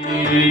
गणपती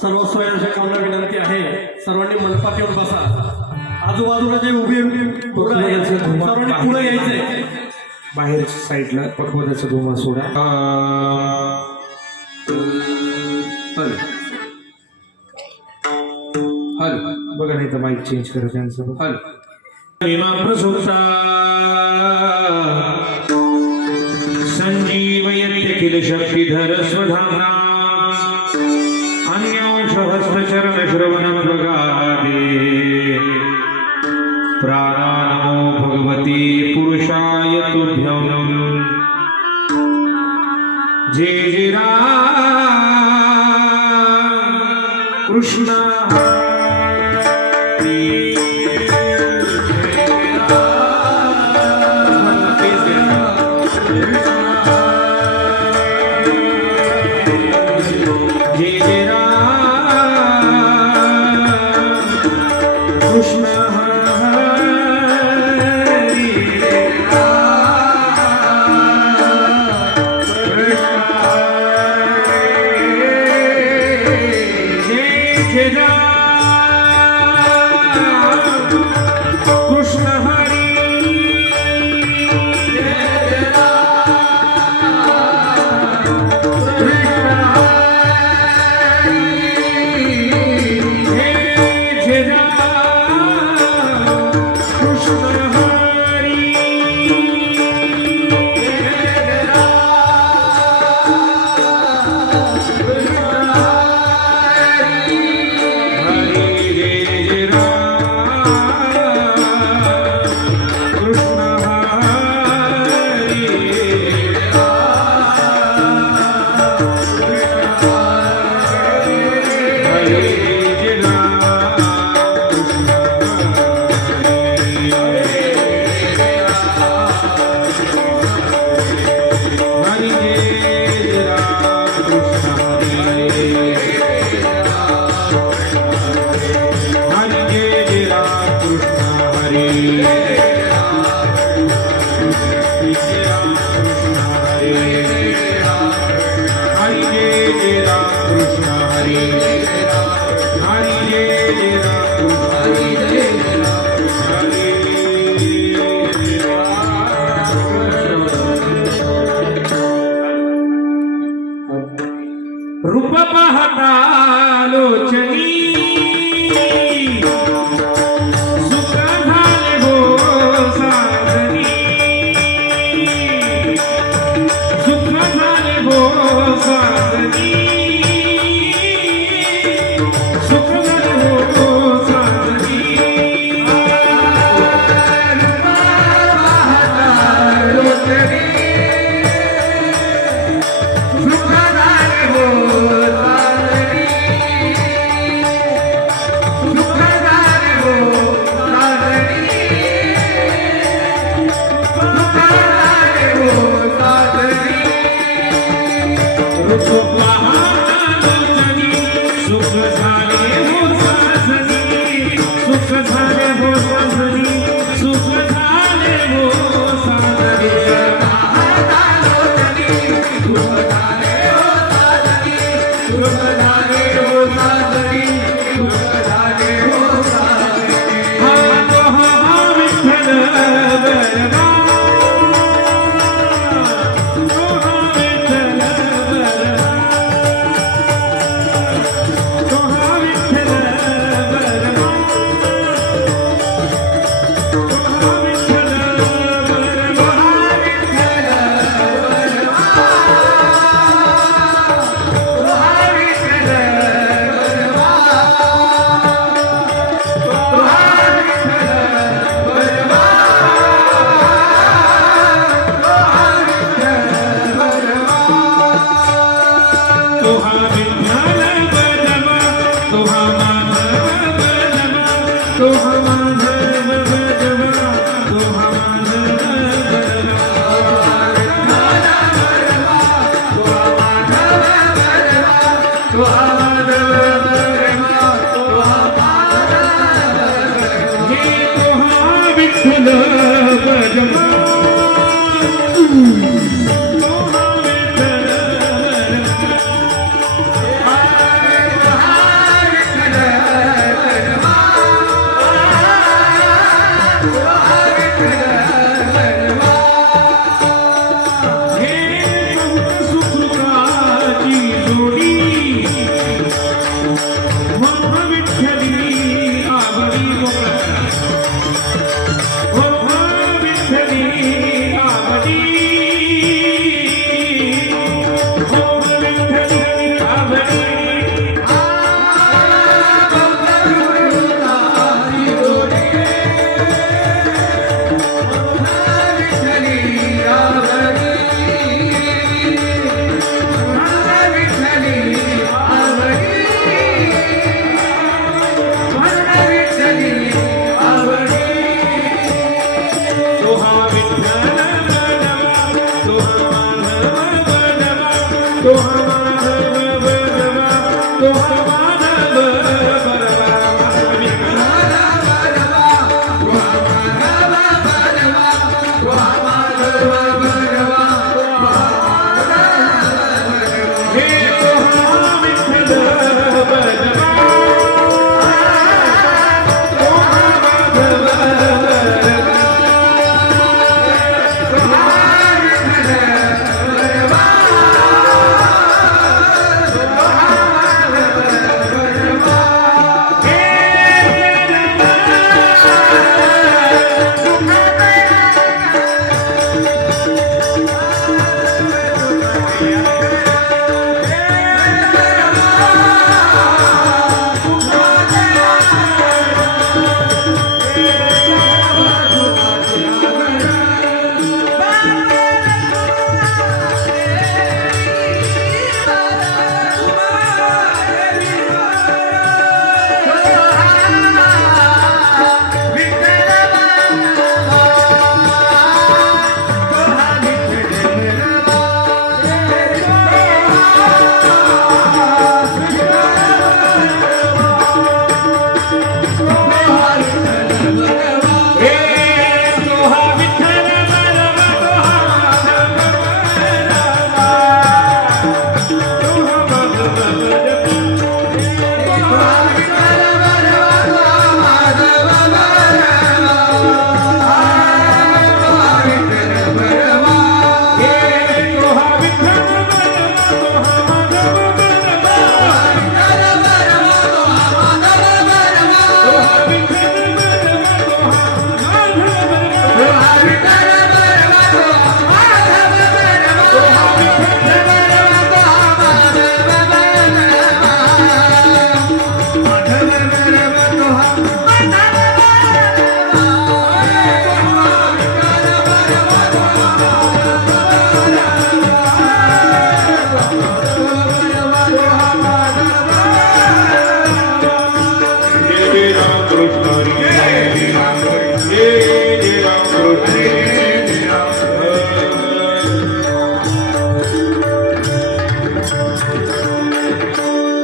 सर्व स्वयंसेवकांना विनंती आहे, सर्वांनी मंडपात येऊन बसा. आजूबाजूला जे उभे सर्वांनी पुढे यायचंय. बाहेर साईडला पखवाद्याचा धुमा सोडा. हल बघा, नाही तर माईक चेंज करा त्यांचं. हल संजीवयति शक्तिधर स्वधाम्ना हस्तचरण श्रवणं प्रगादे. प्राणानमो भगवती पुरुषाय तुभ्यं. जय जय राम कृष्ण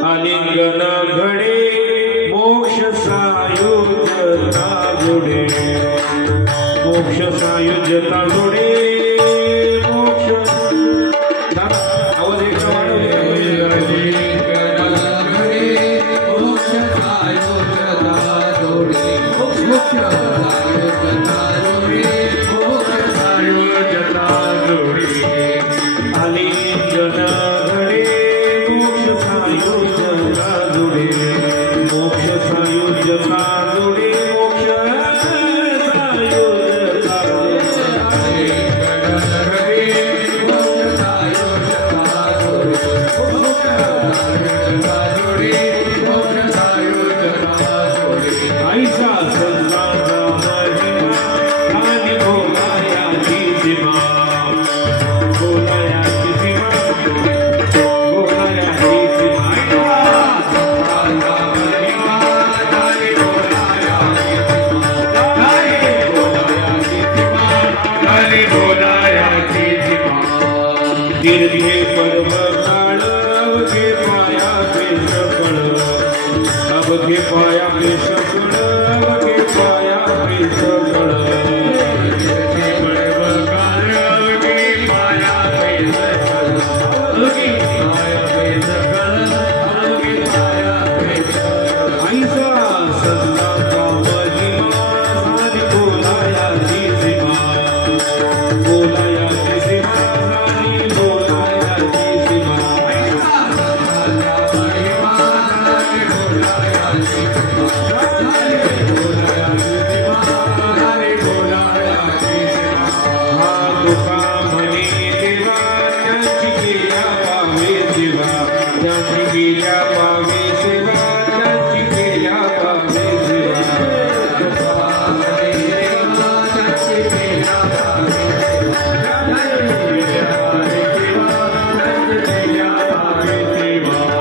आलिंगन घडे मोक्ष सायुज्यता जोडे मोक्ष सायुज्यता जोडे मोक्ष आवाज एक तीर्थे पर्व काळ अवघे पाया पेश फळ अवघे पाया पेश फळ अवघे पाया पेश फळ तीर्थे पर्व काळ अवघे पाया पेश फळ अवघे पाया पेश फळ अवघे पाया पेश फळ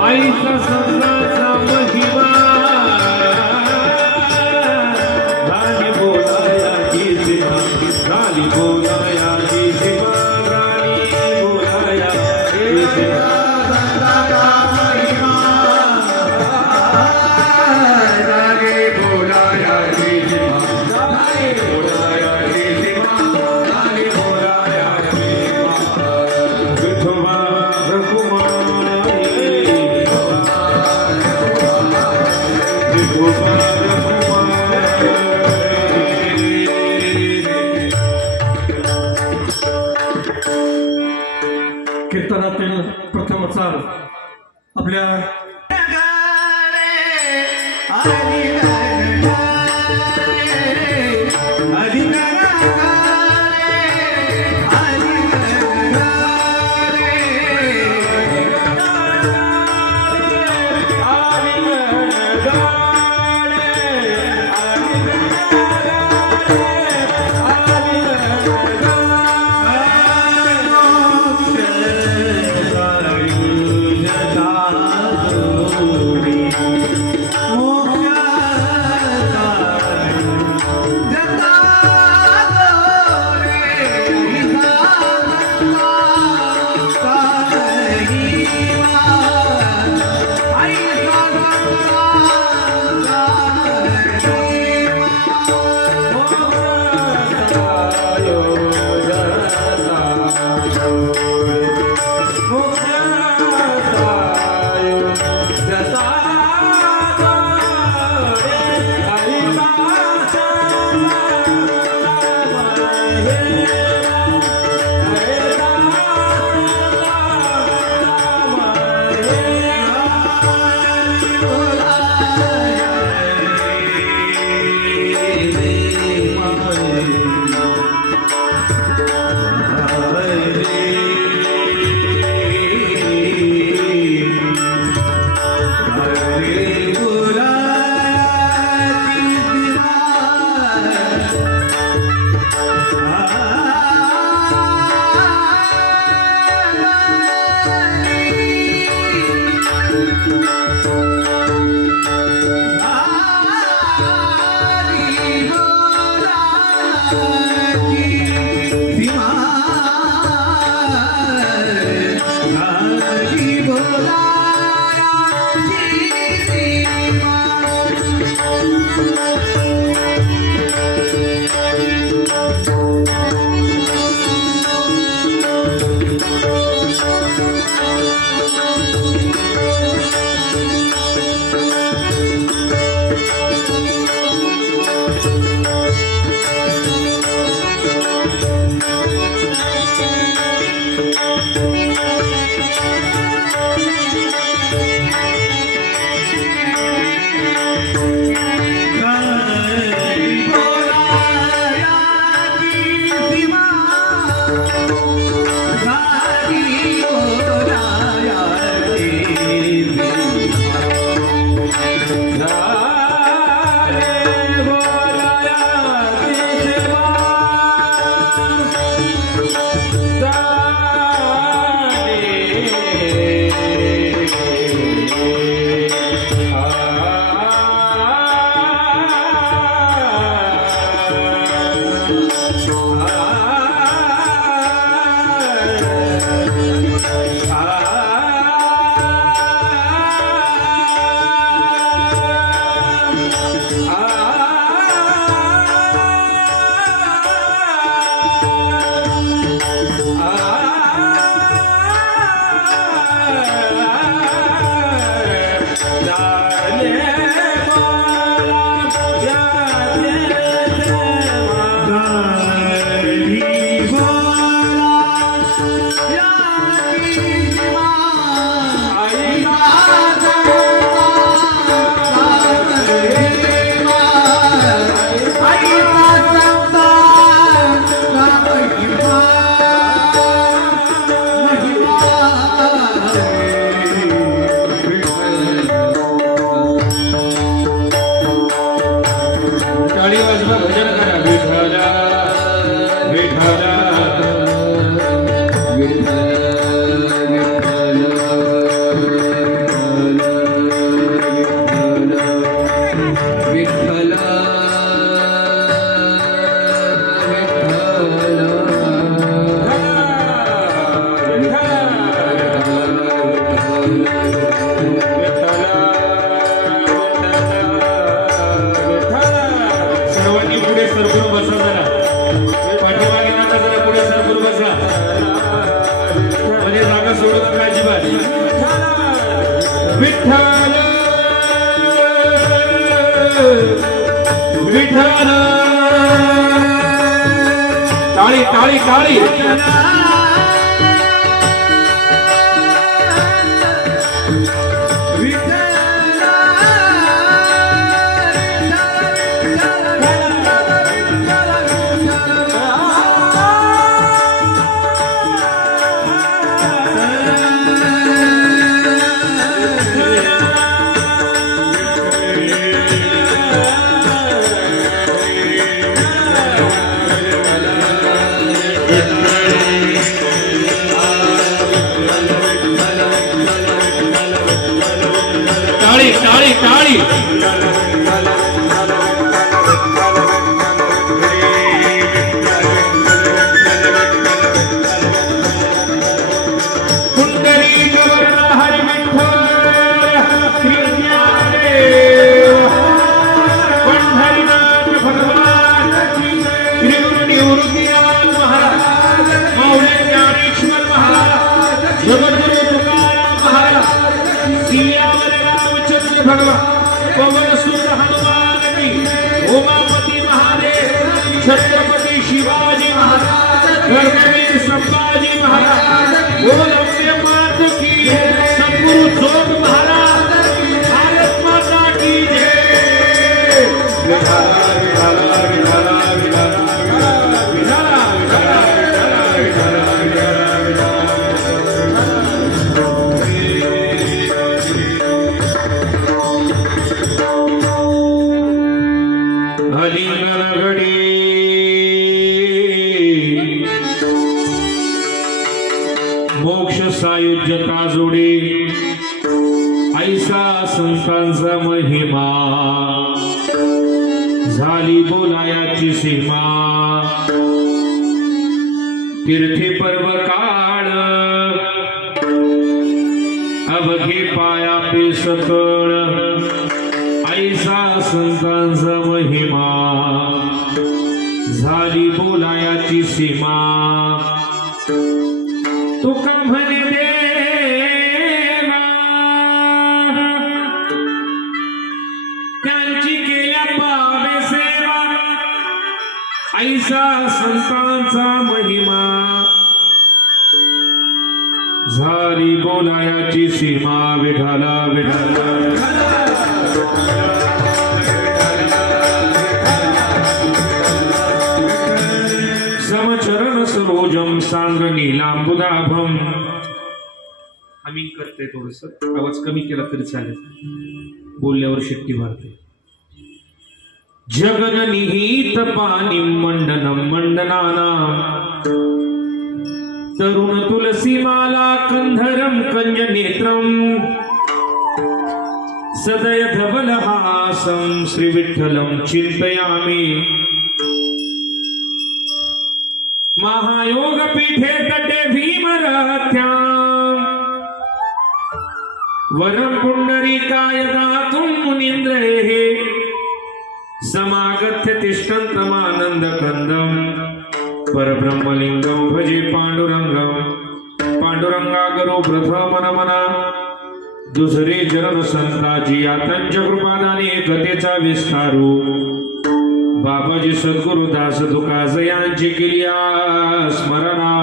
ऐसा सल्ला महिमा सारी बोलायाची सीमा बोलायाची सीमा कीर्तनातील प्रथम चाल आपल्या मोक्ष विठ्ठल सर्वांनी पुढे सरकून बसा जरा पाठीमागे नका जरा पुढे सरकून बसा म्हणजे जागा सोडू नका अजिबात विठ्ठल विठ्ठल टाळी टाळी टाळी टाळी टाळी टाळी कुंडली गवर्णा हरी विठ्ठल श्री ज्ञानदेव पंढरीनाथ भगवान श्री गुरु निवृत्तीनाथ महाराज माऊली ज्ञानेश्वर महाराज जगद्गुरु तुकाराम महाराज सियावर रामचंद्र भगवान पवन सुत हनुमान की उमापती महादेव छत्रपती शिवाजी महाराज कर्मवीर संभाजी महाराज बोल अम्बे मात की सद्गुरु जोग महाराज भारत माता की जय विठाला विठाला विठाला विठाला विठाला विठाला घडी मोक्ष सायुज्यता जोडे ऐसा संतांचा महिमा झाली बोलायाची सीमा तीर्थे पर्व काळ अवघे पाया पे सकळ ऐसा संतांचा महिमा झाली बोलायाची सीमा तुका म्हणे देवा त्यांची केल्या पावे सेवा ऐसा संतांचा महिमा झाली बोलायाची सीमा विठाला विठाला समचरण सरोजम सांग नीलांबुदाभम आम्ही करते थोडस आवाज कमी केला तरी चालेल बोलल्यावर शिट्टी मारते जगन निहित पाणी मंडनम मंडनाना तरुण तुलसी माला कंधरम कंज नेत्रम सदय धवलहासं श्री विठ्ठलं चिंतयामि महायोग पीठे तटे भीमरथ्यां वरं पुंडरीकाय दातुं मुनीन्द्रैः समागत्य तिष्ठन्तमानन्दकन्दं परब्रह्मलिङ्गं भजे पाण्डुरङ्गं पांडुरंगा करो प्रथम नमना दुसरे जन्म संताजी आतांच्या कृपादाने कथेचा विस्तारू बाबाजी सद्गुरुदास तुकाजयांची केलिया स्मरणा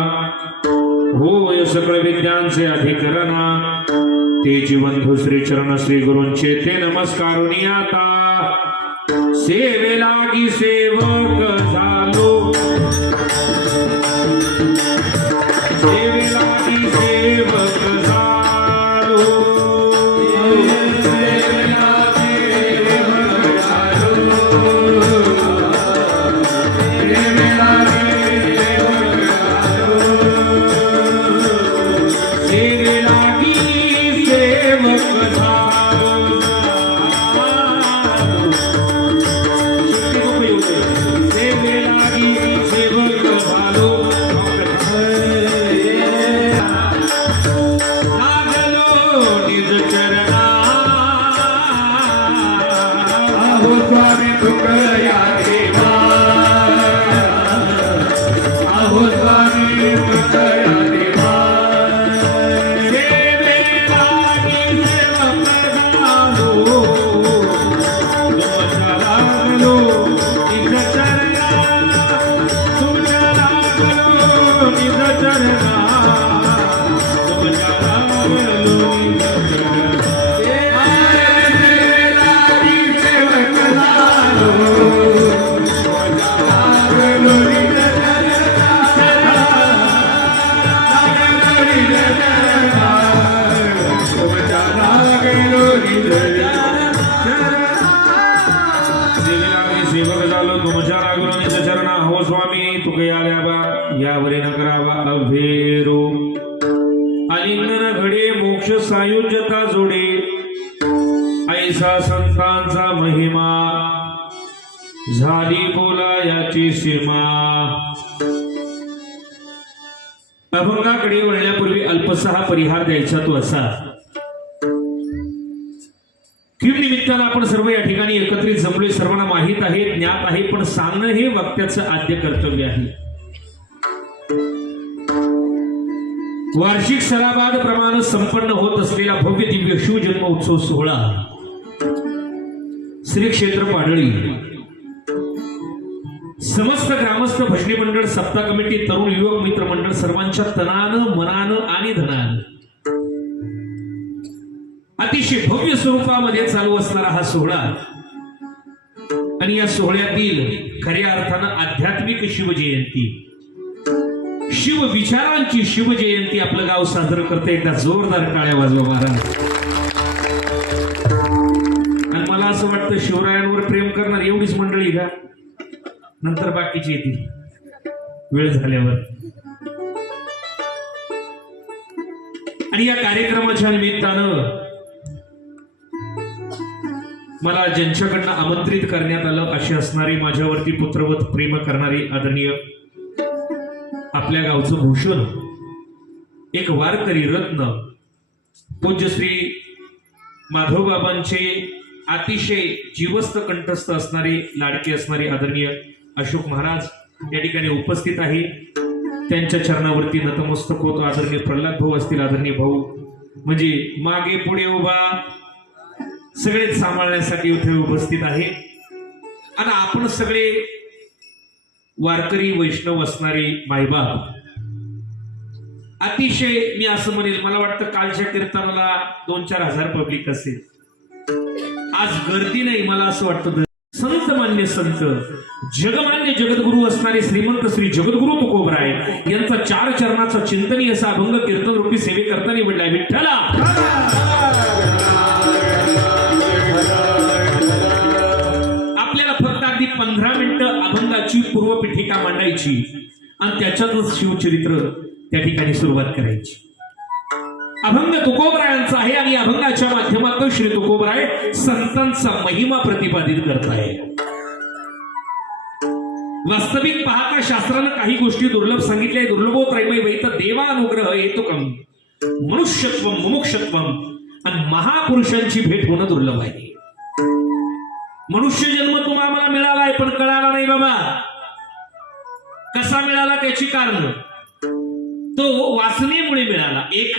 होय सकळ विद्यांचे अधिकरणा ते जीवंत श्री चरण श्री गुरूंचे ते नमस्कारुनी आता सेवे लागी सेवक झालो सेवे लागी सेवक झालो स्वामी तुकया देवा अहो स्वामी तुकया देवा सेवेला सेवक झालो तुमच्या लागलो निज चरणा तुमच्या लागलो निज चरणा तुमच्या लागलो निज सेवक झालो तुमच्या लागलो निज चरणा हो स्वामी तुके आल्या यावरी न करावा अभेरो आलिंगन घडे मोक्ष सायुज्यता जोडे ऐसा संतांचा महिमा झाली बोला याची सीमा अभंगाकडे वळण्यापूर्वी अल्पसा हा परिहार द्यायचा तो असा किम निमित्तानं आपण सर्व या ठिकाणी एकत्रित जमलोय सर्वांना माहित आहे ज्ञात आहे पण सांगणं हे वक्त्याचं आद्य कर्तव्य आहे वार्षिक सराबाद प्रमाणे संपन्न होत असलेला भव्य दिव्य शिवजन्म उत्सव सोहळा श्री क्षेत्र पाडळी समस्त ग्रामस्थ भजनी मंडळ सप्ताह कमिटी तरुण युवक मित्र मंडळ सर्वांच्या तनानं मनानं आणि धनानं अतिशय भव्य स्वरूपामध्ये चालू असणारा हा सोहळा आणि या सोहळ्यातील खऱ्या अर्थानं आध्यात्मिक शिवजयंती शिव विचारांची शिवजयंती आपलं गाव साजरं करते एकदा जोरदार टाळ्या वाजवा महाराज आणि मला असं वाटतं शिवरायांवर प्रेम करणार एवढीच मंडळी का नंतर बाकीची येतील वेळ झाल्यावर आणि या कार्यक्रमाच्या निमित्तानं मला ज्यांच्याकडनं आमंत्रित करण्यात आलं अशी असणारी माझ्यावरती पुत्रवत प्रेम करणारी आदरणीय आपल्या गावचं भूषण एक वारकरी रत्न पूज्य श्री माधवबाबांचे अतिशय जीवस्त कंठस्थ असणारे लाडके असणारे आदरणीय अशोक महाराज या ठिकाणी उपस्थित आहे त्यांच्या चरणावरती नतमस्तक होतो आदरणीय प्रल्हाद भाऊ असतील आदरणीय भाऊ म्हणजे मागे पुढे उभा सगळेच सांभाळण्यासाठी इथे उपस्थित आहे आणि आपण सगळे वारकरी वैष्णव असणारे मायबाप अतिशय मी असं म्हणेल मला वाटतं कालच्या कीर्तनाला 2-4 हजार पब्लिक असेल आज गर्दी नाही मला असं वाटतं संत मान्य संत जगमान्य जगद्गुरु असणारे श्रीमंत श्री जगद्गुरु तुकोबराय यांचा 4 चरणाचा चिंतनीय असा अभंग कीर्तन रूपी सेवे करताना म्हटलाय विठ्ठला आपल्याला फक्त अगदी 15 मिनिटं अभंगाची पूर्वपीठिका मांडायची आणि त्याच्यातच शिवचरित्र त्या ठिकाणी सुरुवात करायची अभंग तुकोबरायांचा आहे आणि अभंगाच्या माध्यमातून श्री तुकोबराय संतांचा महिमा प्रतिपादित करत आहे वास्तविक पाहता शास्त्रानं काही गोष्टी दुर्लभ सांगितल्या दुर्लभो त्रैमय वैत देवानुग्रह येतो कमी मनुष्यत्व मुमुक्षत्व आणि महापुरुषांची भेट होणं दुर्लभ आहे मनुष्य जन्म तुम्हाला मिळालाय पण कळाला नाही बाबा कसा मिळाला त्याची कारण तो वासनेमुळे मिळाला 1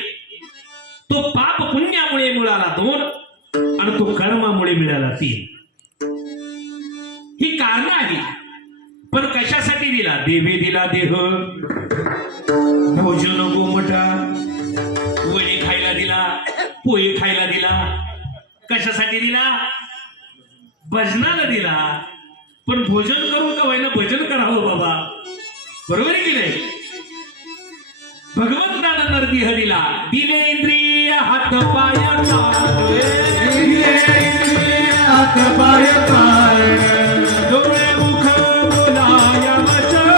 तो पाप पुण्यामुळे मिळाला 2 आणि तो कर्मामुळे मिळाला 3 ही कारण आहे पण कशासाठी दिला देवे दिला देह भोजन गोमटा वडे खायला दिला पोहे खायला दिला कशासाठी दिला भजनाला दिला पण भोजन करून का व्हायला भजन करावं बाबा बरोबर आहे की नाही भगवंतानं नरदेह दिला दिले इंद्रिय हात पाय हात पाय डोळे मुख बोलाया वचन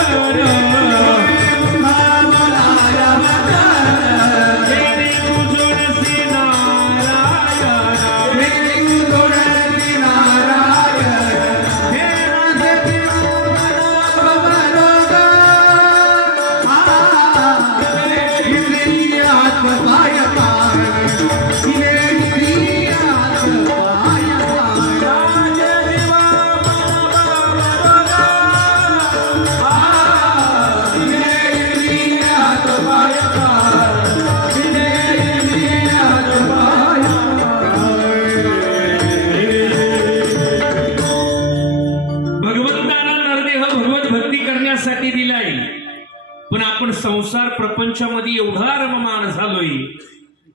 संसार प्रपंचामध्ये एवढा रममान झालोय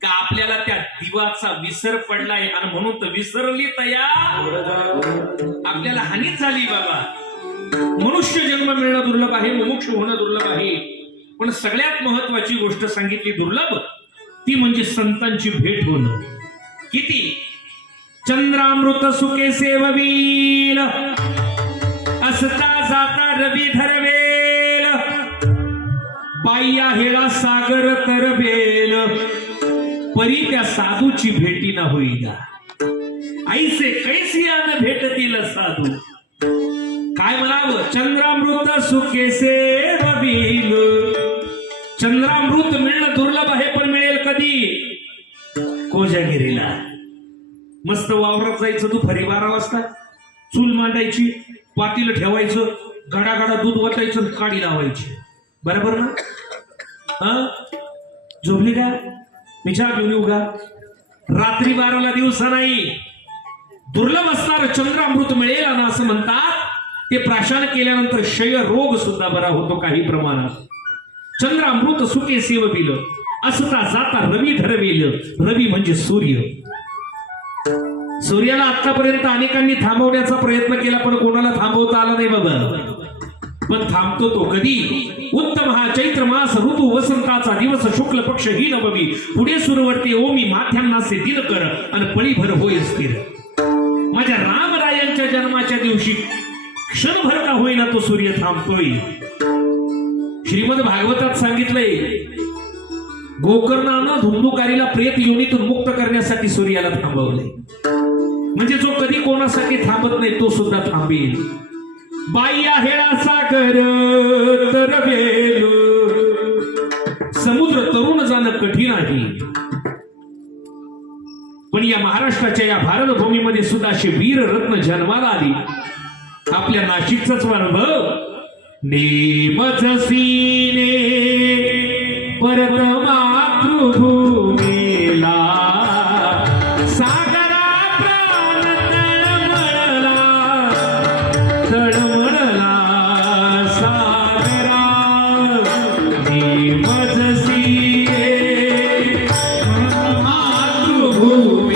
का आपल्याला त्या दिवाचा विसर पडलाय आणि म्हणून तर विसरली तया आपल्याला हानीच झाली बाबा. मनुष्य जन्म मिळणं दुर्लभ आहे, मुमुक्ष होणं दुर्लभ आहे, पण सगळ्यात महत्वाची गोष्ट सांगितली दुर्लभ ती म्हणजे संतांची भेट होणं. किती चंद्रामृत सुखे सेववील असता जाता रवी धरवेल बाह्या हेळा सागर तरवेल परी त्या साधूची भेटी ना होईना. ऐसे कैसियान भेटतील साधू. काय म्हणावं? चंद्रामृत सुखे सेववील. चंद्रामृत मिळणं दुर्लभ आहे, पण मिळेल कधी? कोजागिरीला. मस्त वावरात जायचं दुपारी 12 वाजता, चूल मांडायची, पाटील ठेवायचं, गाडा दूध वतायचं, काडी लावायची. बरोबर ना? हा झोपली का? मी चहा घेऊन येऊ का? रात्री 12ला दिवसा नाही. दुर्लभ असणार चंद्रामृत मिळेल ना असं म्हणतात. ते प्राशन केल्यानंतर क्षय रोग सुद्धा बरा होतो काही प्रमाणात. चंद्रामृत सुखे सेवविल असता जाता रवी धरवेल. रवी म्हणजे सूर्य. सूर्याला आतापर्यंत अनेकांनी थांबवण्याचा प्रयत्न केला, पण कोणाला थांबवता आला नाही बाबा. पण थांबतो तो कधी? उत्तम हा चैत्र मास ऋतू वसंताचा दिवस शुक्ल पक्ष ही नवमी पुढे सुरवरते ओमी माथ्यांनासे दिनकर आणि पळीभर होय स्थिर. माझ्या रामरायांच्या जन्माच्या दिवशी क्षणभर का होईना तो सूर्य थांबतोय. श्रीमद भागवतात सांगितलंय गोकर्णानं धुंदुकारीला प्रेत योनीतून मुक्त करण्यासाठी सूर्याला थांबवलंय. म्हणजे जो कधी कोणासाठी थांबत नाही तो सुद्धा थांबेल. बाह्या हेळा सागर तरवेल. समुद्र तरुण जाणं कठीण आहे, पण या महाराष्ट्राच्या या भारत भूमीमध्ये सुद्धा असे वीर रत्न जन्माला आली. आपल्या नाशिकचाच अनुभव नेमच सीने परत मातृभूमीला सागरा प्राण तळमळला सागरा नेमच सीने मातृभूमीला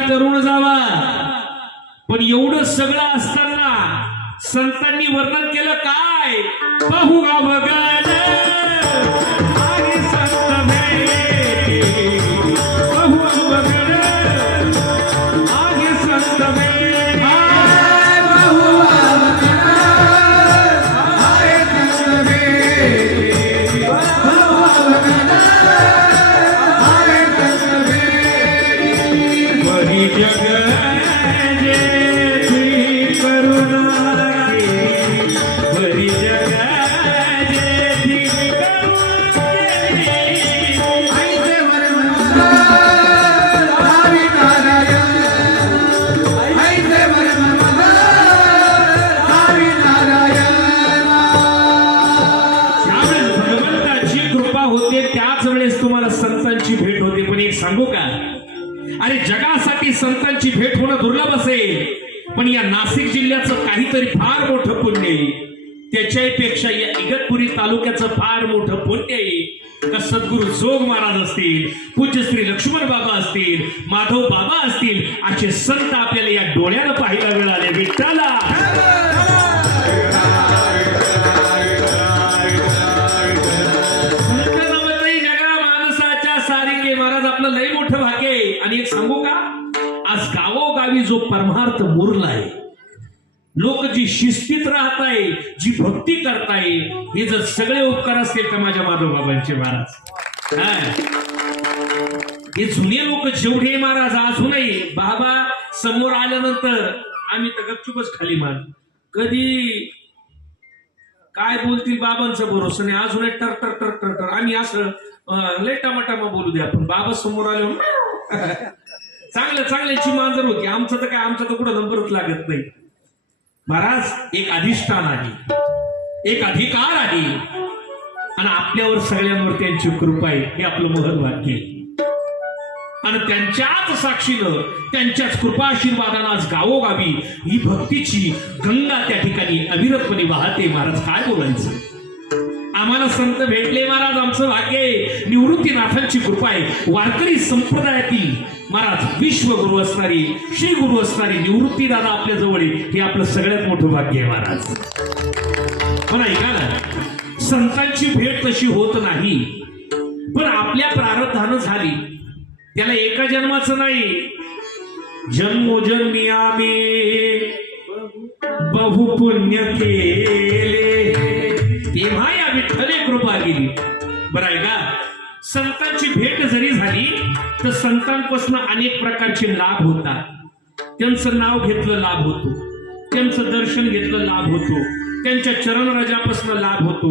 तरुण जावा. पण एवढं सगळं असताना संतांनी वर्णन केलं काय? पाहू गा बघायला आहे संत भेटी, पाहू बघायला आहे संत भेटी, पाहू बघायला आहे संत भेटी, पाहू बघायला आहे संत भेटी. बरी जग संतांची भेट होते. पण एक सांगू का? अरे जगासाठी संतांची भेट होणं दुर्लभ असेल, पण या नाशिक जिल्ह्याचं काहीतरी फार मोठं पुण्य आहे. त्याच्यापेक्षा या इगतपुरी तालुक्याचं फार मोठं पुण्य आहे का सद्गुरू जोग महाराज असतील, पूज्य श्री लक्ष्मण बाबा असतील, माधव बाबा असतील, असे संत आपल्याला या डोळ्यानं पाहायला मिळाले. विठ्ठला लय मोठं भाग्य आहे. आणि एक सांगू का? आज गावोगावी जो परमार्थ मुरलाय, लोक जी शिस्तीत राहत आहे, जी भक्ती करताय, हे जर सगळे उपकार असतील का माझ्या माधव बाबांचे महाराज? हे जुने लोक जेवढे महाराज अजूनही बाबा समोर आल्यानंतर आम्ही तर गपचूपच खाली मान. कधी काय बोलतील बाबांचं भरोसा नाही. अजूनही टर टर टर टर टर आम्ही असं लय टमाटामा बोलू द्या, पण बाबा समोर आले चांगल्याची मांजर होती. आमचं तर काय, आमचा तर कुठं नंबरच लागत नाही. महाराज एक अधिष्ठान आहे, एक अधिकार आहे. आणि आपल्यावर सगळ्यांवर त्यांची कृपा आहे, हे आपलं महत् वाक्य आहे. आणि त्यांच्याच साक्षीनं, त्यांच्याच कृपा आशीर्वादानं आज गावोगावी ही भक्तीची गंगा त्या ठिकाणी अविरतपणे वाहते. महाराज काय बोलायचं, आम्हाला संत भेटले महाराज, आमचं भाग्य आहे. निवृत्तीनाथांची कृपा आहे. वारकरी संप्रदायातील महाराज विश्वगुरु असणारी, श्री गुरु असणारी निवृत्ती दादा आपल्या जवळ आहे, हे आपलं सगळ्यात मोठं भाग्य आहे महाराज. पण ऐका ना, संतांची भेट तशी होत नाही, पण आपल्या प्रारब्धानं झाली. त्याला एका जन्माचं नाही, जन्मोजन्मी आम्ही बहुपुण्य केले, तेव्हा या विठ्ठले कृपा केली. बरं आहे का, संतांची भेट जरी झाली तर संतांपासून अनेक प्रकारचे लाभ होतात. त्यांचं नाव घेतलं लाभ होतो, त्यांचं दर्शन घेतलं लाभ होतो, त्यांच्या चरणराजापासून लाभ होतो.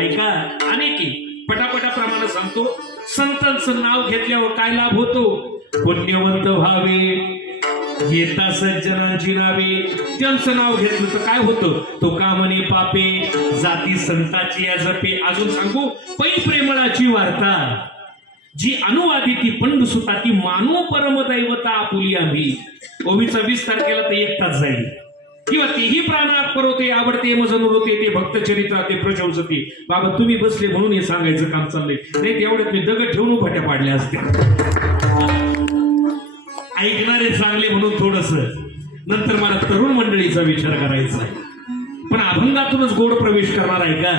ऐका, अनेक पटापटाप्रमाणे सांगतो. संतांचं नाव घेतल्यावर काय लाभ होतो? पुण्यवंत व्हावे, घेता सज्जनांची नावे. त्यांचं नाव घेतलं तर काय होतं? तो कामने पापे, जाती संताची या जपे. अजून सांगू, पै प्रेमळाची वार्ता, जी अनुवादी ती पंडुसुता, ती मानव परमदैवता आपुली आम्ही. ओवीचा विस्तार केला तर 1 तास जाईल. किंवा तेही प्राणात परवते, आवडते मजन होते, ते भक्तचरित्र ते प्रशंसते. बाबा तुम्ही बसले म्हणून हे सांगायचं काम चाललंय, नाही तेवढ्यात मी दगड ठेवून फाट्या पाडल्या असते. ऐकणारे चांगले म्हणून थोडस, नंतर मला तरुण मंडळीचा विचार करायचा आहे. पण अभंगातूनच गोड प्रवेश करणार आहे का?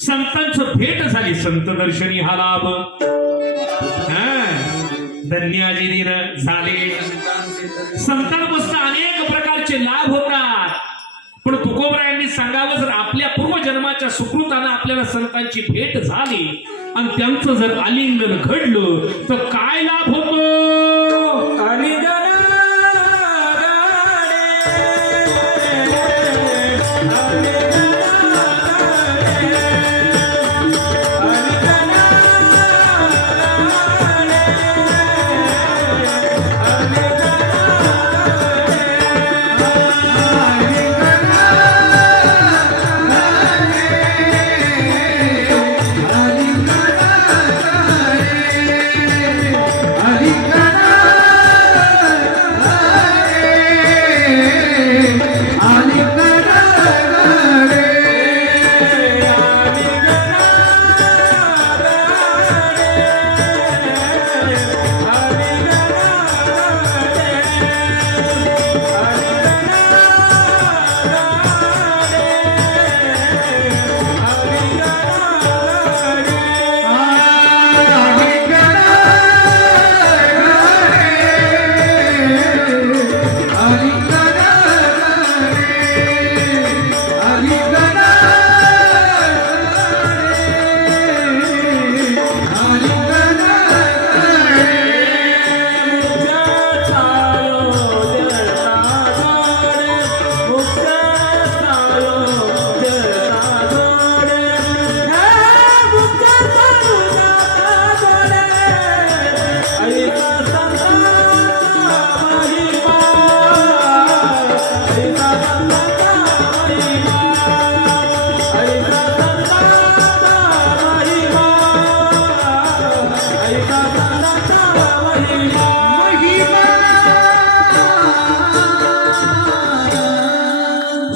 संतांचं भेट झाली, संत दर्शनी हा लाभ, धन्याजी दिन झाले. संतांपासून अनेक प्रकारचे लाभ होतात. पण तुकोबरायांनी सांगावं, जर आपल्या पूर्वजन्माच्या सुकृतानं आपल्याला संतांची भेट झाली आणि त्यांचं जर आलिंगन घडलं तर काय लाभ होतो?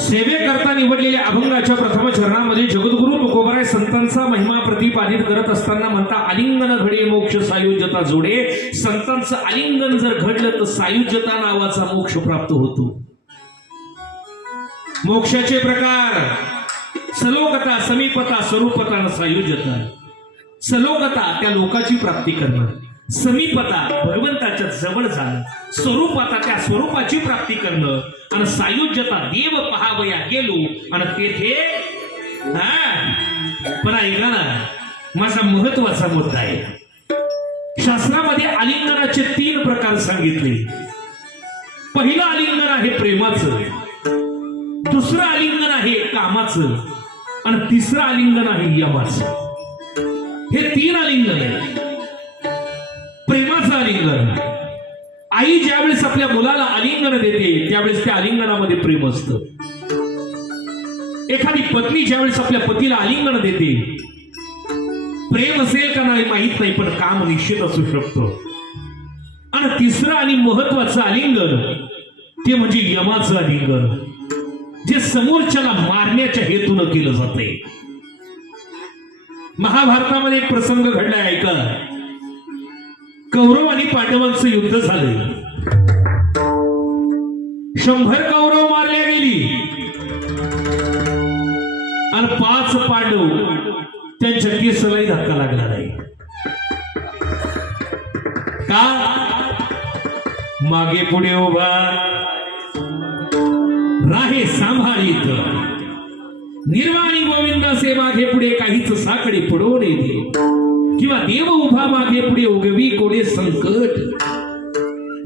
सेवेकरता निवडलेल्या अभंगाच्या प्रथम चरणामध्ये जगद्गुरु तुकोबराय संतांचा महिमा प्रतिपादित करत असताना म्हणता, आलिंगन घडे मोक्ष सायुज्यता जोडे. संतांचं आलिंगन जर घडलं तर सायुज्यता नावाचा मोक्ष प्राप्त होतो. मोक्षाचे प्रकार: सलोकता, समीपता, स्वरूपता आणि सायुज्यता. सलोकता त्या लोकाची प्राप्ती करणं, समीपता भगवंताच्या जवळ जाणं, स्वरूपता त्या स्वरूपाची प्राप्ती करणं, आणि सायुज्यता देव पहावया गेलो आणि तेथे. पण ऐका ना, माझा महत्वाचा मुद्दा आहे. शास्त्रामध्ये आलिंगनाचे 3 प्रकार सांगितले. पहिलं आलिंगन आहे प्रेमाचं, दुसरं आलिंगन आहे कामाचं, आणि तिसरं आलिंगन आहे यमाचं. हे 3 आलिंगन आहे. प्रेमाचं आलिंगन, आई ज्यावेळेस आपल्या मुलाला आलिंगन देते त्यावेळेस त्या आलिंगनामध्ये प्रेम असतं. एखादी पत्नी ज्यावेळेस आपल्या पतीला आलिंगन देते प्रेम असेल का नाही माहित नाही, पण काम निश्चित असू शकतो. आणि तिसरं आणि महत्वाचं आलिंगन ते म्हणजे यमाचं आलिंगन, जे समोरच्याला मारण्याच्या हेतून केलं जाते. महाभारतामध्ये एक प्रसंग घडलाय, ऐका. कौरव आणि पांडवांचं युद्ध झालं. 100 कौरव मारल्या गेली आणि 5 पांडव त्यांच्या केसालाही धक्का लागला नाही. का? मागे पुढे उभा राहे सांभाळीत, निर्वाणी गोविंदाचे मागे पुढे काहीच साकडे पडवून येते, किंवा देव उभा मागे पुढे उगवी कोडे संकट.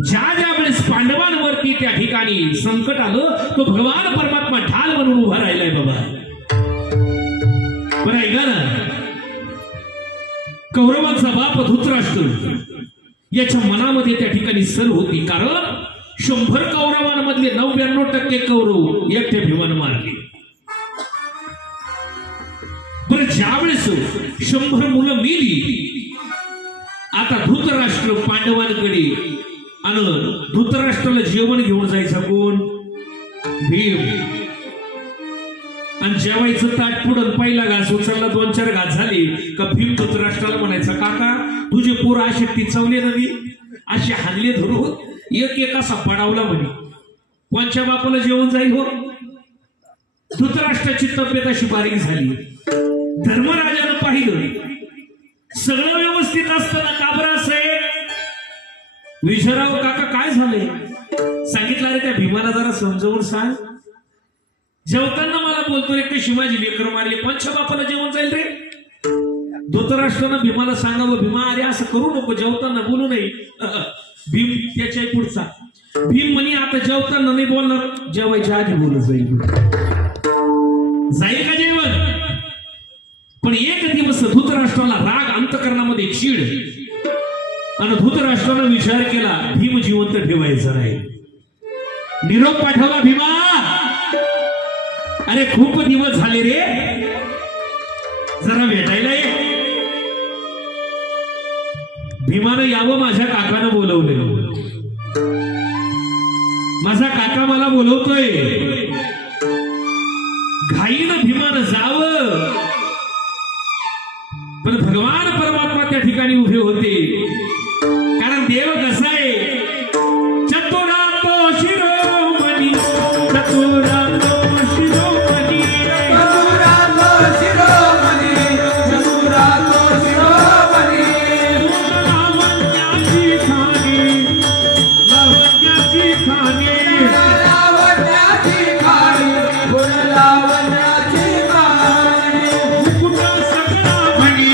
ज्या ज्या वेळेस पांडवांवरती त्या ठिकाणी संकट आलं, तो भगवान परमात्मा ढाल म्हणून उभा राहिलाय बाबा. बरं ऐका ना, कौरवांचा बाप धृतराष्ट्र याच्या मनामध्ये त्या ठिकाणी सल होती, कारण 100 कौरवांमधले 99% कौरव एकट्या भीमानं मारले. बरं ज्यावेळेस 100 मुलं मेली, आता धृतराष्ट्र पांडवांकडे आणि धृतराष्ट्राला जेवण घेऊन जायचं कोण? भीम. आणि जेवायचं ताट पुढं पहिला घास उचलला, 2-4 घास झाले का भीम धृतराष्ट्राला म्हणायचा, काका तुझे पोर असे टिचवले ना मी, असे हानले धरून एक असा पडावला म्हणे, कोणच्या बापाला जेवण जाईल हो? धृतराष्ट्राची तब्येत अशी बारीक झाली. धर्मराजानं पाहिलं सगळं व्यवस्थित असताना का बरं असं आहे? विचारावं, काका काय झालंय? सांगितलं, अरे त्या भीमाला जरा समजावून सांग. जेवताना मला बोलतो, रे कशी माझी लेकर मारली, कोणच्या बापाला जेवण जाईल रे? धृतराष्ट्रानं भीमाला सांगावं, भीमा अरे असं करू नको, जेवताना बोलू नये. भीम त्याच्या पुढचा भीम म्हणे, आता जेवताना नाही बोलणार, जेवायच्या आधी बोलत जाईल. जाईल का जेवण? पण एक दिवस धृतराष्ट्राला राग, अंतकरणामध्ये चीड, आणि धृतराष्ट्रानं विचार केला, भीम जिवंत ठेवायचा नाही. निरोप पाठवला, भीमा अरे खूप दिवस झाले रे, जरा भेटायला ये. भीमानं यावं, माझ्या काकानं बोलवलं, माझा काका मला बोलवतोय. घाईनं भीमानं जावं, पण भगवान परमात्मा त्या ठिकाणी उभे होते. कारण देव कसा आहे, चतुरातो शिरोमणी, चतुरातो शिरोमणी, चतुरातो शिरोमणी, चतुरातो शिरोमणी. लावण्याची खाणी, लावण्याची खाणी, लावण्याची खाणी, लावण्याची खाणी. मुकुट सगळा म्हणी,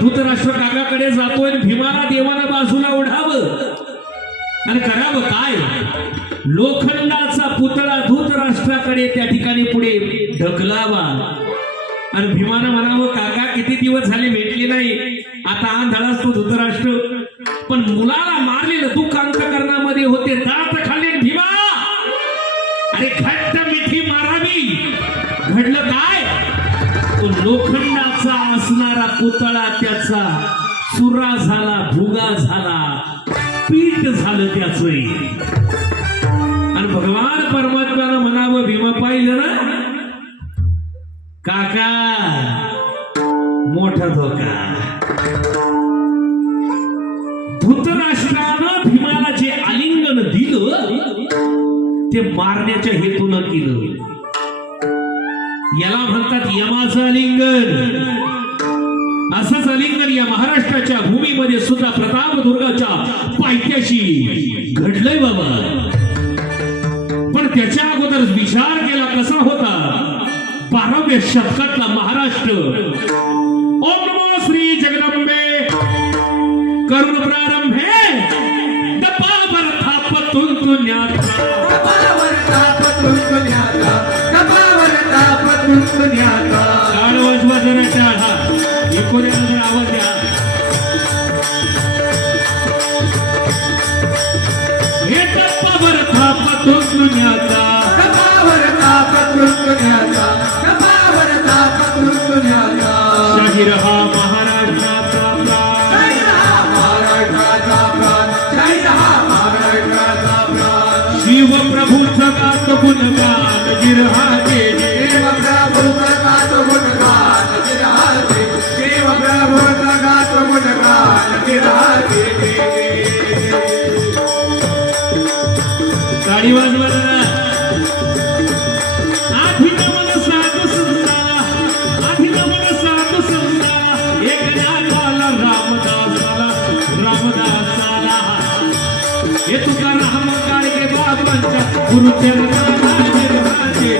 धृतराष्ट्र काकाकडे जातोय, भीमाला देवाला बाजूला ओढावं आणि करावं काय? लोखंडाचा पुतळा धृतराष्ट्राकडे त्या ठिकाणी पुढे ढकलावा आणि भीमानं म्हणावं, काका किती दिवस झाले भेटले नाही, आता आंधळाच तो धृतराष्ट्र, पण मुलाला मारलेलं दुःख अंतकरणामध्ये होते, दात खाल्ले भीमा अरे घट्ट मिठी मारावी. घडलं काय? तो लोखंडाचा असणारा पुतळा त्याचा चुरा झाला, भुगा झाला, पीठ झालं त्याच. आणि भगवान परमात्म्यानं म्हणावं, भीमा पाहिलं ना काका, मोठा धोका. धृतराष्ट्रानं भीमाला जे आलिंगन दिलं ते मारण्याच्या हेतून केलं. याला म्हणतात यमाचं आलिंगन. असंच आलिंगन या महाराष्ट्राच्या भूमीमध्ये सुद्धा प्रतापदुर्गाच्या पायथ्याशी घडलंय बाबा. पण त्याच्या अगोदर विचार केला कसा होता 12व्या शतकातला महाराष्ट्र. ओम नमो श्री जगदंबे करुण प्रारंभे दपावर थापतून तुन्याचा. टाळ वाजवा जरा टाळा. एकोऱ्याला जरा आवाज द्या. हे दपावर थापतून तुन्याचा. शाहीर हा महाराष्ट्राचा प्राण. शिवप्रभूचा गात गुणगान जिरहाचे. गाडी वाजवा जरा. आधी नमन साधू संताला, आधी नमन साधू संताला, एक नागाला रामदासाला, रामदासाला. हे तुकाराम गाडगे बाबांच्या गुरुचरणाला जिरहाचे.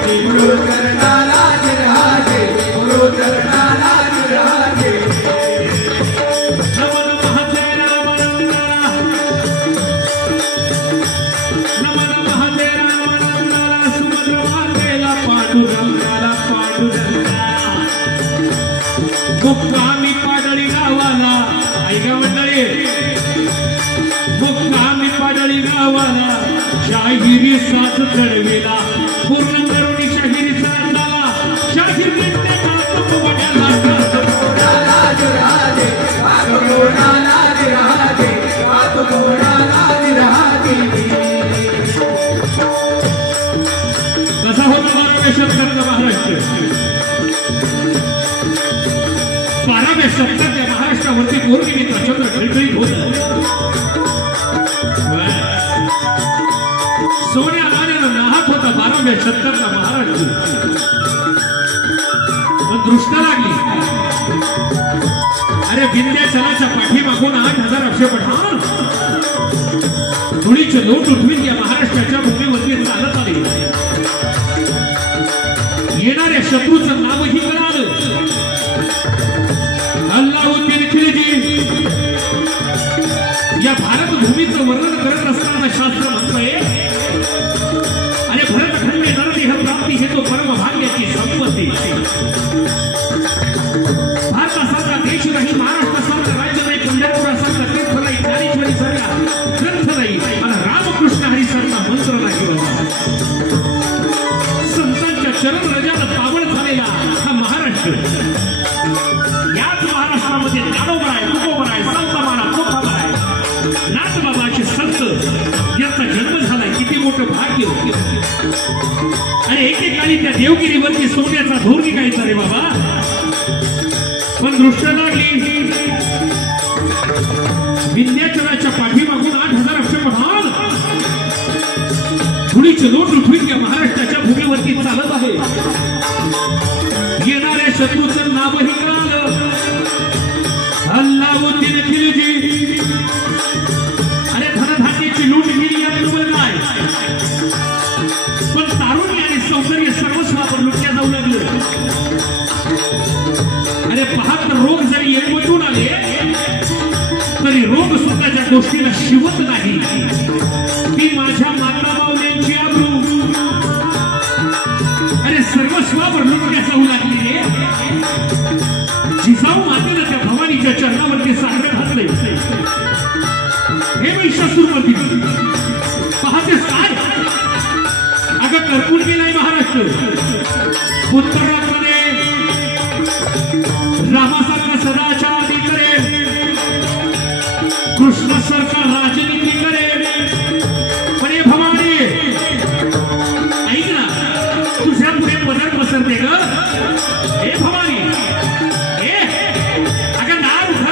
नमन महाजय रामानंदाला, नमन महाजय रामानंदाला, सुभद्र मातेला पांडुरंगाला, पांडुरंगाला. मुक्कामी पाडळी गावाला. ऐका मंडळी, मुक्कामी पाडळी गावाला शाहिरी साथ चढविला. पूर्ण करुणी शाहिरी साथला. शाहीर म्हणते मात पोटाला. कसा होता 12व्या शतकातला महाराष्ट्र. 12व्या शतकातल्या महाराष्ट्रावरती पौर्णिमेचा चंद्र खळखळीत होता. सोन्या नाण्यानं नाहत होता 12व्या शतकातला महाराष्ट्र. पण दृष्ट लागली. अरे विंध्याचलाच्या पाठीमागून 8,000 अक्षपठाण धुळीचे लोट उठवीत या महाराष्ट्राच्या भूमीवरती चालत आले. येणाऱ्या शत्रूचं नावही कळालं. अल्लाउद्दीन खिलजी या भारत भूमीचं वर्णन करत असताना शास्त्र म्हणतंय, अरे भरतखंडे नरदेह प्राप्ती हे तो परम भाग्याची संपत्ती. भारतासारखा देश नाही, महाराष्ट्रासारखं राज्य नाही, पंढरपुरासारखा तीर्थ नाही, ज्ञानेश्वरी सारखा ग्रंथ नाही, आणि रामकृष्ण हरी सारखा मंत्र नाही बाबा. संतांच्या चरण रजाला पावन झालेला हा महाराष्ट्र. याच महाराष्ट्रामध्ये ज्ञानोबा आहे, तुकोबा आहे, संतमाळा, कोठाबा आहे, नाथबाबाचे संत यांचा जन्म झालाय. किती मोठं भाग्य. आणि एकेकाळी त्या देवगिरीवरती सोन्याचा धूर निघायचा रे बाबा. पण दृष्ट लागली. विंध्याचलाच्या पाठीमागून 8,000 अक्षपठाण धुळीचे लोट उठवीत या महाराष्ट्राच्या भूमीवरती चालत आहे. येणाऱ्या शत्रूचं नावही कळालं. अल्लाउद्दीन खिलजी. अरे धनधान्याची लूट गेली याबरोबर नाही, पण तारुण्य आणि सौंदर्य सर्वस्वावर लुटल्या जाऊ लागलं. अरे 72 रोग जरी येऊन आले तरी रोग सुद्धा गोष्टीला शिवत नाही. ती माझ्या माता माऊल्यांची आबरू. अरे सर्वस्वावर लुटल्या जाऊ लागली. जिजाऊ मातेला त्या भवानीच्या चरणावरती साखर घातले. हे महिषासुरमर्दिनी पाहतेस काय? अगं घरकुल केलाय महाराष्ट्र. उत्तरामध्ये रामासारखा सदाचार करेल, कृष्णासारखा राजनीती करेल. पण हे भवानी ऐक ना, तुझ्या पुढे पदर पसरते ग. हे भवानी, हे अगं नाव उठ.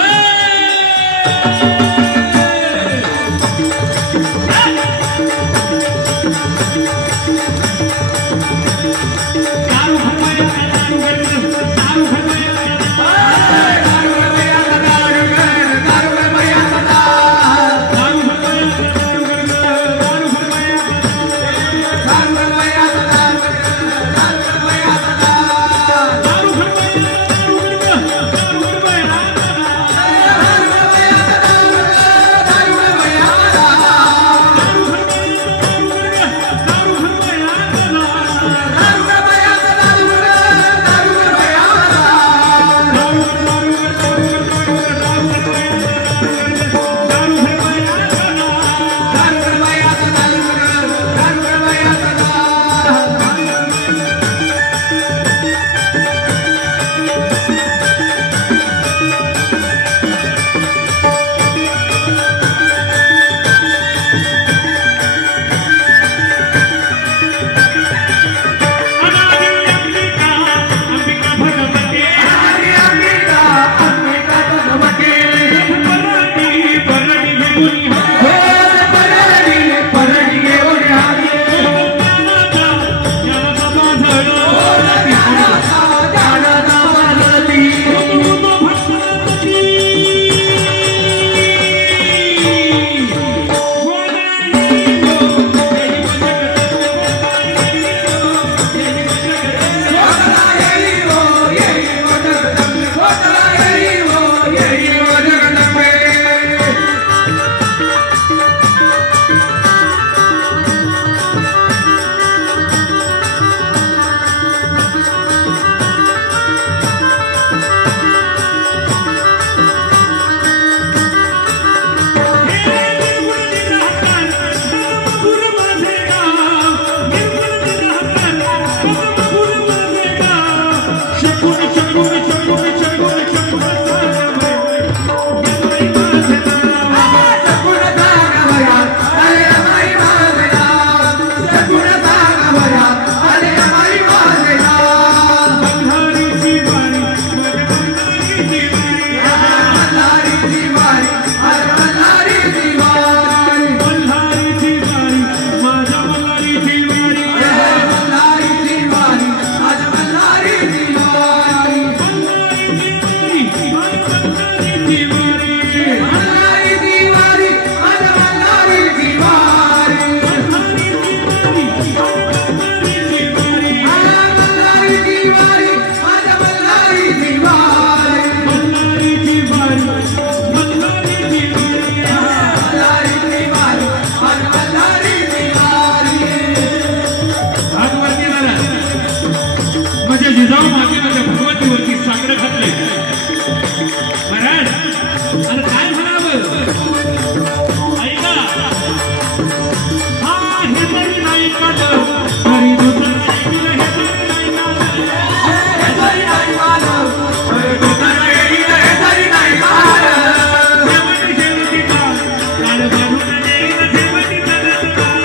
जिजाऊ मागे माझ्या भगवतीवरती साकडं घातले. महाराज अरे काय म्हणावं ऐका. हा हे तरी नाही काढलं तरी दुसरं ऐकलं. हे तरी नाही काढलं, हे तरी नाही काढलं, तरी दुसरं ऐकलं. हे तरी नाही काढलं. शेवटी शेवटी काळ काळ बांधून नेईल शेवटी तरच काळ.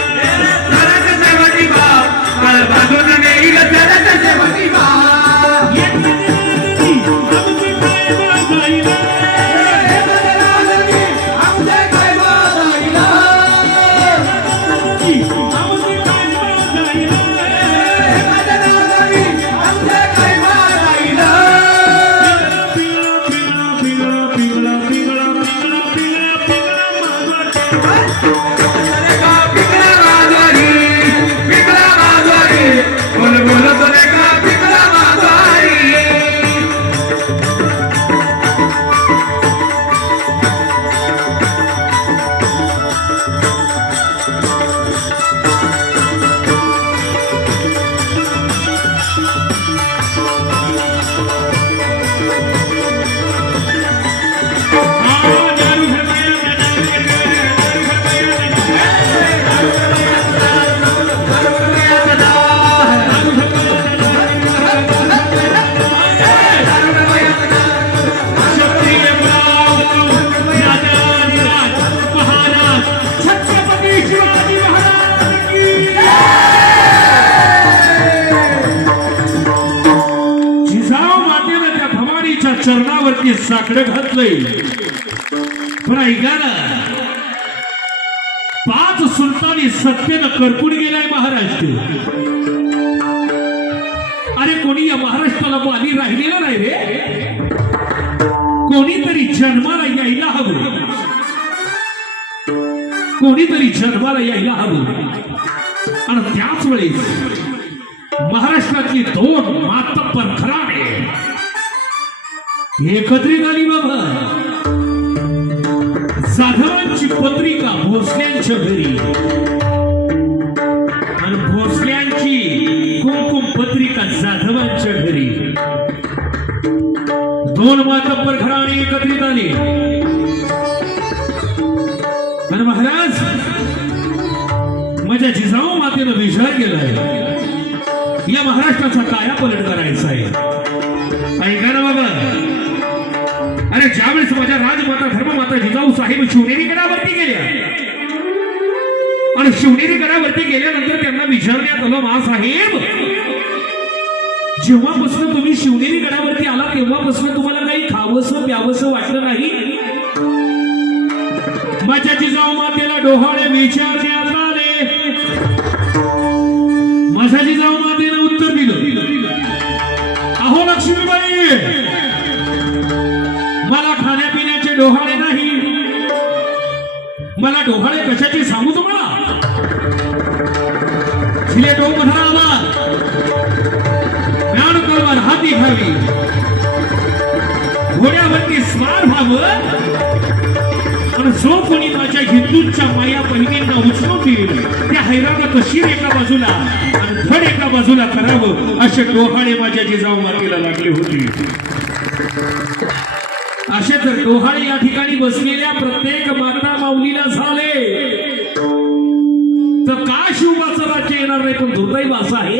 तरच शेवटी काळ काळ बांधून नेईल तरच शेवटी काळ. साकडं घातलंय. पण ऐका ना, 5 सुलतानी सत्तेनं करपून गेलाय महाराष्ट्र. अरे कोणी या महाराष्ट्राला बाली राहिलेलं नाही रे. कोणीतरी जन्माला यायला हवं, कोणीतरी जन्माला यायला हवं. आणि त्याच वेळेस महाराष्ट्रातली 2 मातब्बर घराणे एकत्रित आली बाबा. जाधवांची पत्रिका भोसल्यांच्या घरी आणि भोसल्यांची कुमकुम पत्रिका जाधवांच्या घरी. 2 मातब्बर घराणे एकत्रित आले. आणि महाराज, माझ्या जिजाऊ मातेनं विचार केलाय, या महाराष्ट्राचा कायापालट करायचा आहे. ऐका ना बाबा, अरे ज्यावेळेस माझ्या राजमाता धर्ममाता जिजाऊ साहेब शिवनेरी गडावरती गेल्या आणि शिवनेरी गडावरती गेल्यानंतर त्यांना विचारण्यात आलं, मा साहेब, जेव्हापासून तुम्ही शिवनेरी गडावरती आला तेव्हापासून तुम्हाला काही खावंसं प्यावंसं वाटलं नाही? माझ्या जिजाऊ मातेला डोहाळे विचारण्यात आले. माझ्या जिजाऊ मातेनं उत्तर दिलं, अहो लक्ष्मीबाई, मला खाण्यापिण्याचे डोहाळे नाही. मला डोहाळे कशाचे सांगू तुम्हाला? झिले डोंब धरावा, ज्ञान तलवार हाती घ्यावी, घोड्यावरती स्वार व्हावं, आणि जो कोणी माझ्या हिंदूंच्या माया बहिणींना उचलवतील त्या हैराणा कशी एका बाजूला आणि धड एका बाजूला करावं, असे डोहाळे माझ्या जिजाऊ मातेला लागले होते. असे तर डोहाळे या ठिकाणी बसलेल्या प्रत्येक माता माऊलीला झाले, तर का शिवबाचं राज्य येणार नाही? पण दुर्दैव असं आहे,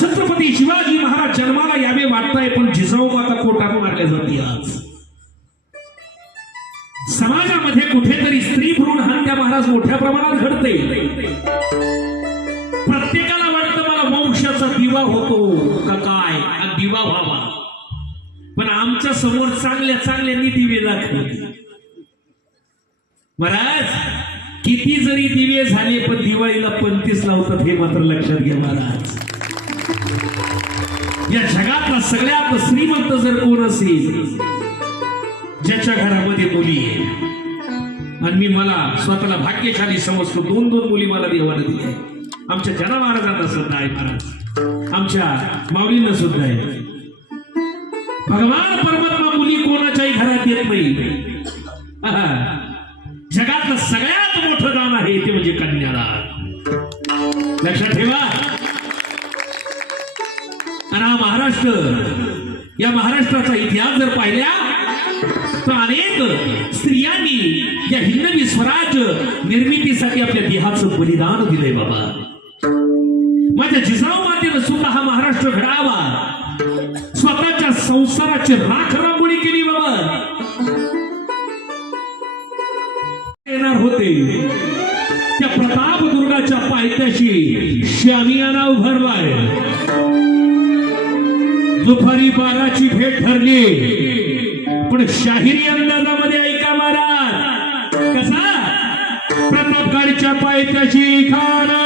छत्रपती शिवाजी महाराज जन्माला यावे वाटताय, पण जिजाऊ माता पोटात मारल्या जाते. आज समाजामध्ये कुठेतरी स्त्री भ्रूण हत्या महाराज मोठ्या प्रमाणात घडते. प्रत्येकाला वाटतं मला वंशाचा दिवा होतो का काय, हा दिवा व्हावा. पण आमच्या समोर चांगल्या चांगल्यांनी दिवे दाखवले महाराज. किती जरी दिवे झाले पण दिवाळीला 35 लावतात, हे मात्र लक्षात घ्या महाराज. या जगातला सगळ्यात श्रीमंत जर कोण असेल, ज्याच्या घरामध्ये मुली आहे, आणि मी मला स्वतःला भाग्यशाली समजतो, 2 मुली मला देवाने दिल्या. आमच्या जना महाराजांना सुद्धा आहे महाराज, आमच्या माऊलींना सुद्धा आहे. भगवान परमात्मा मुली कोणाच्याही घरात येत नाही. जगातलं सगळ्यात मोठं दान आहे ते म्हणजे कन्यादान. लक्षात ठेवा. आणि हा महाराष्ट्र, या महाराष्ट्राचा इतिहास जर पाहिला तर अनेक स्त्रियांनी या हिंदवी स्वराज निर्मितीसाठी आपल्या देहाचं बलिदान दिलंय बाबा. माझ्या जिजाऊ मातेनं सुद्धा हा महाराष्ट्र घडावा, स्वतःच्या संसाराची राख रांगोळी केली बाबा. येणार होते त्या प्रतापदुर्गाच्या पायथ्याशी शामियाना उभारलाय. दुपारी 12ची भेट ठरली, पण शाहिरी अंदाजामध्ये ऐका महाराज कसा. प्रतापगडच्या पायथ्याशी खान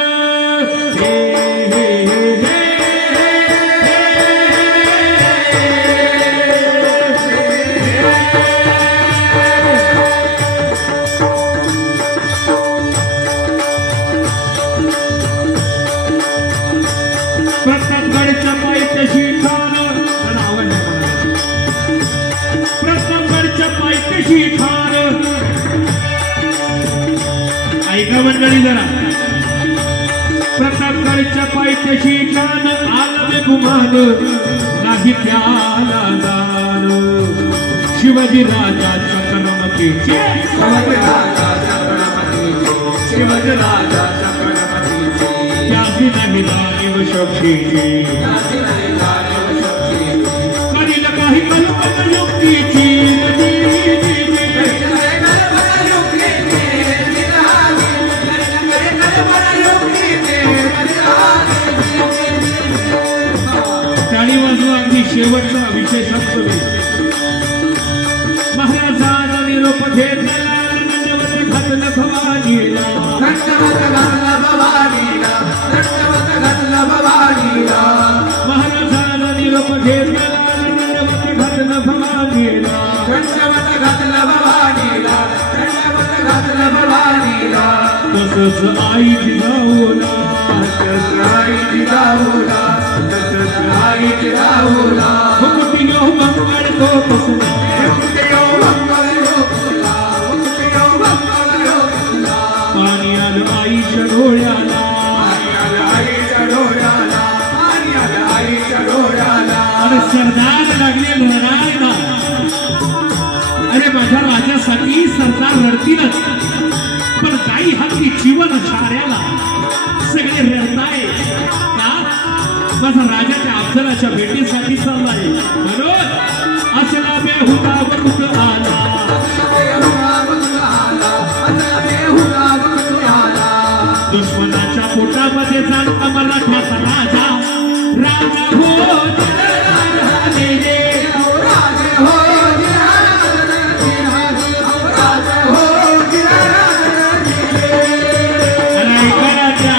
प्रतापगडच्या पायथ्याशी खान, प्रतापगडच्या पायथ्याशी खान. ऐका मंडळी जरा. प्रतापगडच्या पायथ्याशी खान, आलं गुमान नाही त्याला दान. शिवाजी राजाच्या करमतीचे, शिवाजी राजाच्या करमतीचे, त्याची नाही जाणीव शक्तीची, करील काही कल्पना युक्तीची. टाळी वाजवा, अगदी शेवटचा विशेष असतो. मध्ये दंडवत घातलं भवानीला महाराजाला निरोप घेतला दंडवत घातलं भवानीला तसंच आई जिजाऊला मुकुटी घेऊ मंगळ तो पाणी आलं आईच्या डोळ्याला अरे सरदार लागले लढायला अरे माझ्या राजासाठी सरदार लढतीलच पण काही हत्ती जीवन छाड्याला सगळे रडताय का माझा राजा त्या अफजलाच्या भेटीसाठी चाललाय म्हणून असला बेहुदा वक्त आला दुश्मनाच्या पोटामध्ये जाण मराठाचा राजा राजा हो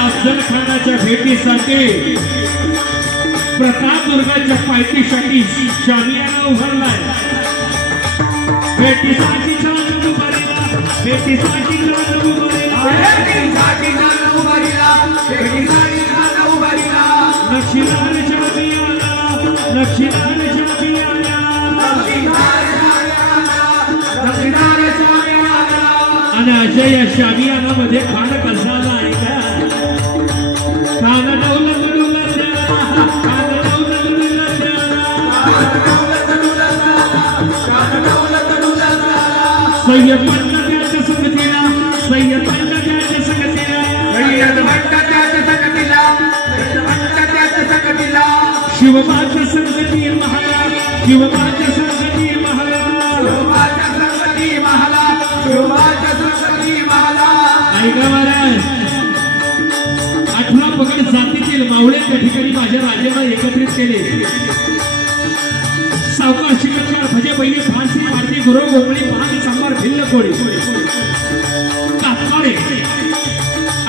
अफजल खानाच्या भेटीसाठी प्रतापदुर्गाच्या पायथीसाठी शामियाना उभारलाय भेटीसाठी चालू उभारला भेटीसाठी चालू उभारला नक्षीदार शामियाना नक्षीदार शामियाना आणि अशा या शामियाना मध्ये खान कसाला आहे का खान सय्यद मंडळाच्या संगतीला सय्यद मंडळाच्या संगतीला शिवबाच्या संगती महाराज शिवबाच्या संगती महाराज ऐका महाराज 18 पगड जातीतील मावळे त्या ठिकाणी माझ्या राजाला एकत्रित केले सावकार शिकणार भजे पहिली फारसी पारधी गुरु गोमळी महाग सांबार भिल्ल कोळी तात्काळे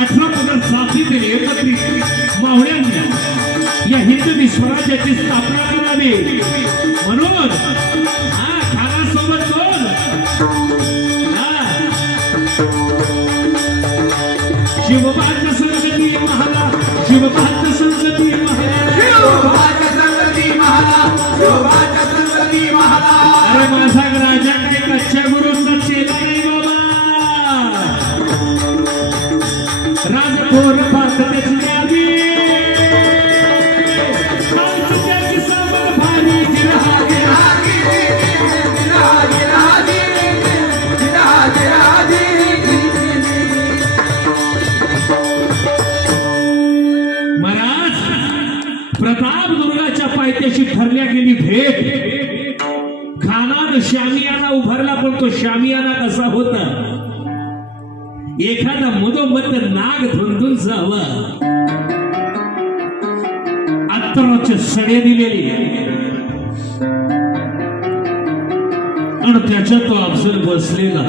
18 पगड जातीतील एकत्रित मावळ्यांनी या हिंदवी स्वराज्याची स्थापना करावी म्हणून खानासोबत कोण शिवबाच्या संगती महाला शिवबाच्या संगती अरे माझा राजा काही कच्च्या गुरुचा चेला नाही बाबा राजथोर पार्थ त्याची यादी त्याची सामान भारी महाराज प्रतापदुर्गाच्या पायथ्याशी ठरल्या गेली भेट खानानं शामियाना उभारला पण तो शामियाना कसा होता एखादा मधोमध नाग धुंदून जावा अत्तराचे सडे दिलेले आणि त्याच्यात तो अफजल बसलेला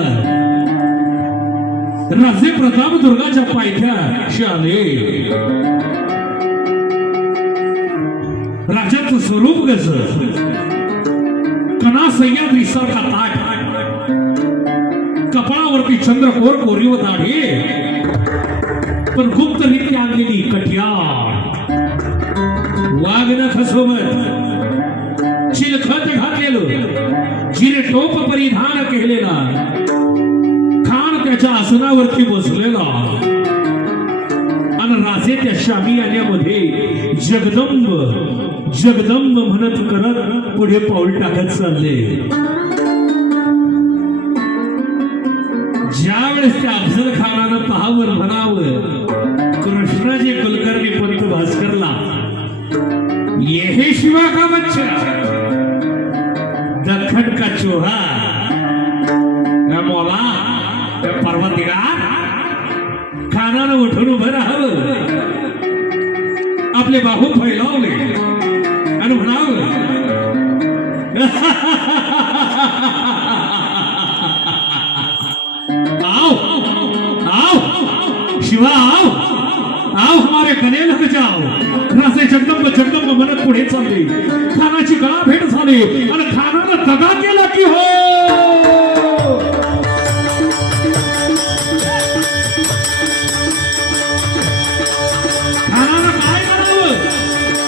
राजे प्रतापदुर्गाच्या पायथ्याशी आले राजाचं स्वरूप कसं कणा सह्याद्री सारखा ताट कपाळावरती चंद्रकोर कोरीव दाढी पण गुप्तरित्या आणलेली कटियार वाघनख सोबत चिलखत घातलेलं जिरे टोप परिधान केलेला खान त्याच्या आसनावरती बसलेला आणि राजे त्या शामियान्यामध्ये जगदंब जगदंब म्हणत करत पुढे पाऊल टाकत चालले ज्यावेळेस त्या अफजल खानानं पाहावर म्हणावं कृष्णाजी कुलकर्णी पंत भास्करला ये हे शिवा का बच्चा दखन का चोहा मोला पर्वतिकार खानानं उठून उभं राहावं आपले बाहू फैलावले आणि म्हणावं आओ आओ शिवा आओ आओ हमारे गले लग जाओ. राजे जगदंब जगदंब म्हणत पुढे चालले. खानाची गळा भेट झाली आणि खानानं दगा केला की हो. खानानं काय करावं.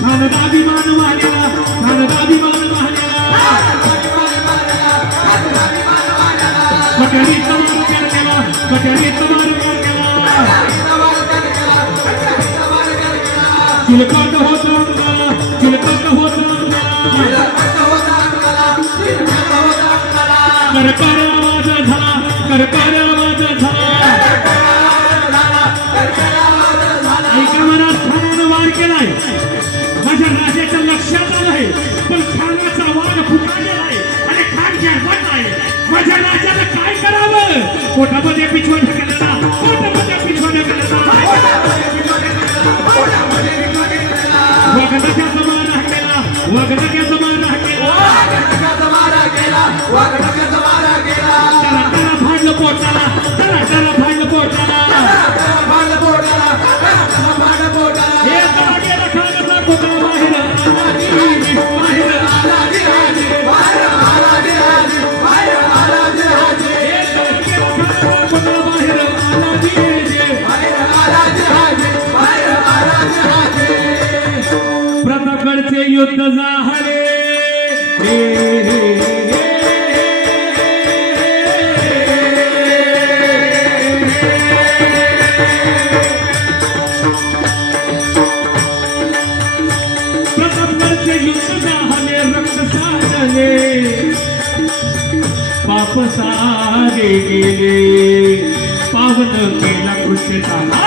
खानाचा अभिमान मारलेला. खानाचा अभिमान मारलेला. कट्यारीचा मार केला. कट्यारीचा मार केला. चिलकट होत अंगाला. चिलकट होत अंगाला. करकर आवाज झाला. करकर आवाज झाला. ऐका मला खानानं वार केलाय. माझ्या राजाच्या लक्षात आलंय पण खानाचा वार फुटालेला आहे आणि खान जन्मात आहे. माझ्या राजाला काय करावं. पोटामध्ये पिछवा ढकलला. पोटामध्ये पिछवा ढकलला. वगदक्याचा मार हाकेला. वगदक्याचा मार हाकेला. त्याला त्याला फाडलं पोटाला. त्याला त्याला फाडलं पोटाला. हे त्याला गेला खानाचा पुतळा बाहेर. बाहेर प्रतापगडचे युद्ध झाले. प्रतापगडचे युद्ध झाले. रक्त सांडले. पाप सारे गेले. पावन केला कृष्ण झाला.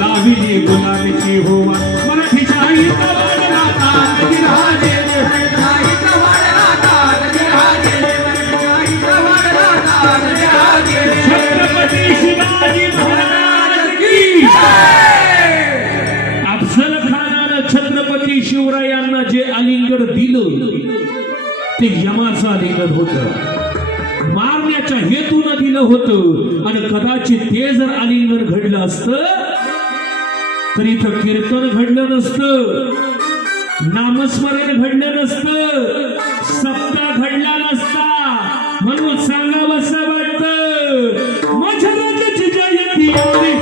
लाविली गुलाबीची होवा. मराठीच्या आईचा वाडला ताज राजे. छत्रपती शिवाजी महाराज की. अफजल खानानं छत्रपती शिवरायांना जे आलिंगन दिलं ते यमाचं आलिंगन होतं. मारण्याच्या हेतून दिलं होतं आणि कदाचित ते जर आलिंगन घडलं असतं तर इथं कीर्तन घडलं नसतं. नामस्मरण घडलं नसतं. सप्ताह घडला नसता. म्हणून सांगावंसं वाटतं माझ्या राजाची जयंती आली.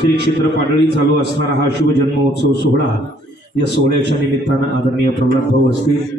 श्री नक्षत्र पाडळी चालू असणारा हा शुभ जन्मोत्सव सोहळा या सोहळ्याच्या निमित्तानं आदरणीय प्रल्हाद भाऊ असतील